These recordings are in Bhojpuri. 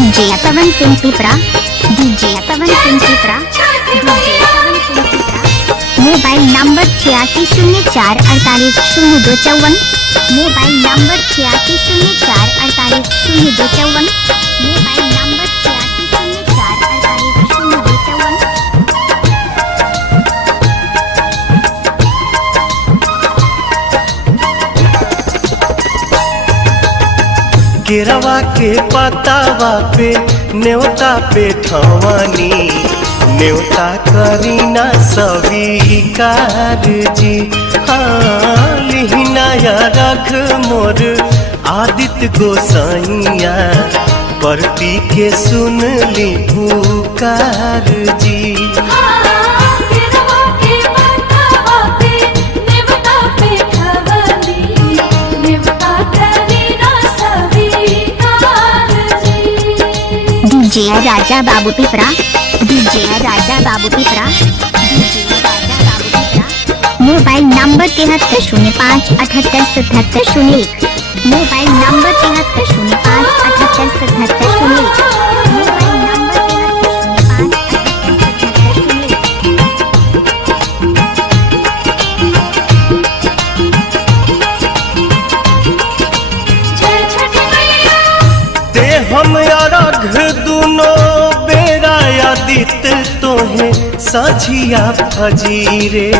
डीजे पवन सिंह पिपरा, डीजे पवन सिंह पिपरा, डीजे पवन सिंह पिपरा। Mobile number 8604480254, mobile number 8604480254, mobile number 8604480254। केरवा के पतावा पे न्योता पे ठवानी, न्योता करीना स्वीकार जी। हाँ लिहिनाया रख मोर आदित्य गोसाइया, परती के सुन ली पुकार जी। डीजे राजा बाबू पिपरा, डीजे राजा बाबू पिपरा, डीजे राजा बाबू पिपरा। Mobile number 7305787701, mobile number 7305787701, mobile number 7305787701। ते हम अरघ दुनो बेरा आदित तोहे साझिया फजीरे।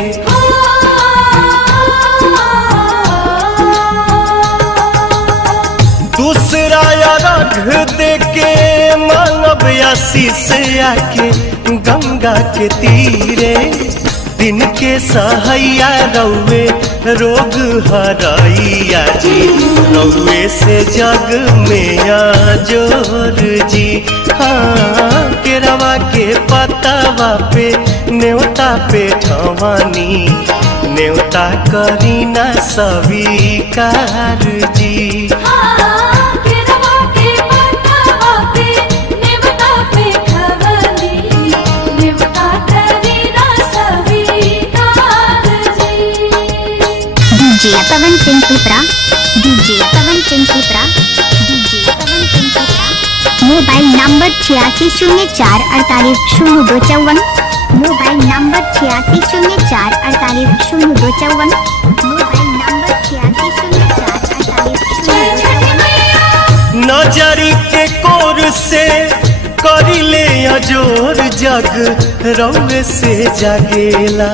दूसरा अरघ देके मानव आशीष आके गंगा के तीरे। दिन के सहैया रौवे रोग हरैया जी, रौवे से जग में जोर जी। हाँ केरवा के पतावा पे न्योता पे ठवानी, न्योता करीना स्वीकार जी। डीजे पवन सिंह पिपरा, डीजे पवन सिंह पिपरा, डीजे पवन सिंह पिपरा। Mobile number 8604480254, mobile number 8604480254, mobile number 8604480254। नजरी के कोर से करिले अजोर, जग रौवे से जागेला।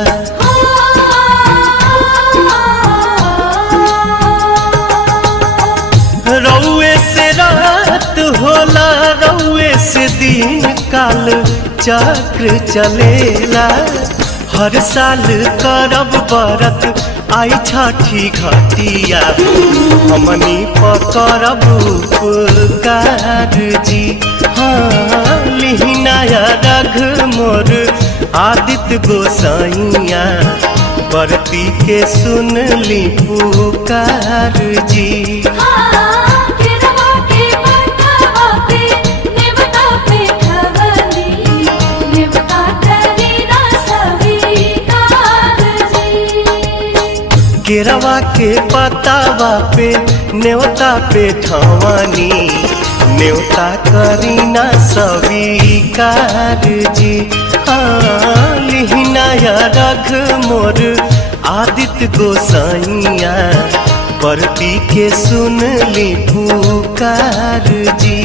रौवे से रात होला, रौवे से दिन काल चक्र चलेला। हर साल करब बरत आई छठी घटिया, हमनी पकड़ब उपकार जी। हाँ लिहिनाया रघ मोर आदित्य गोसाइया, परती के सुन ली पुकार जी। केरवा के पतावा पे न्योता पे ठवानी, न्योता करीना स्वीकार जी। हाँ लिहिनाया रघ मोर आदित्य गोसाइया, परती के सुन ली पुकार जी।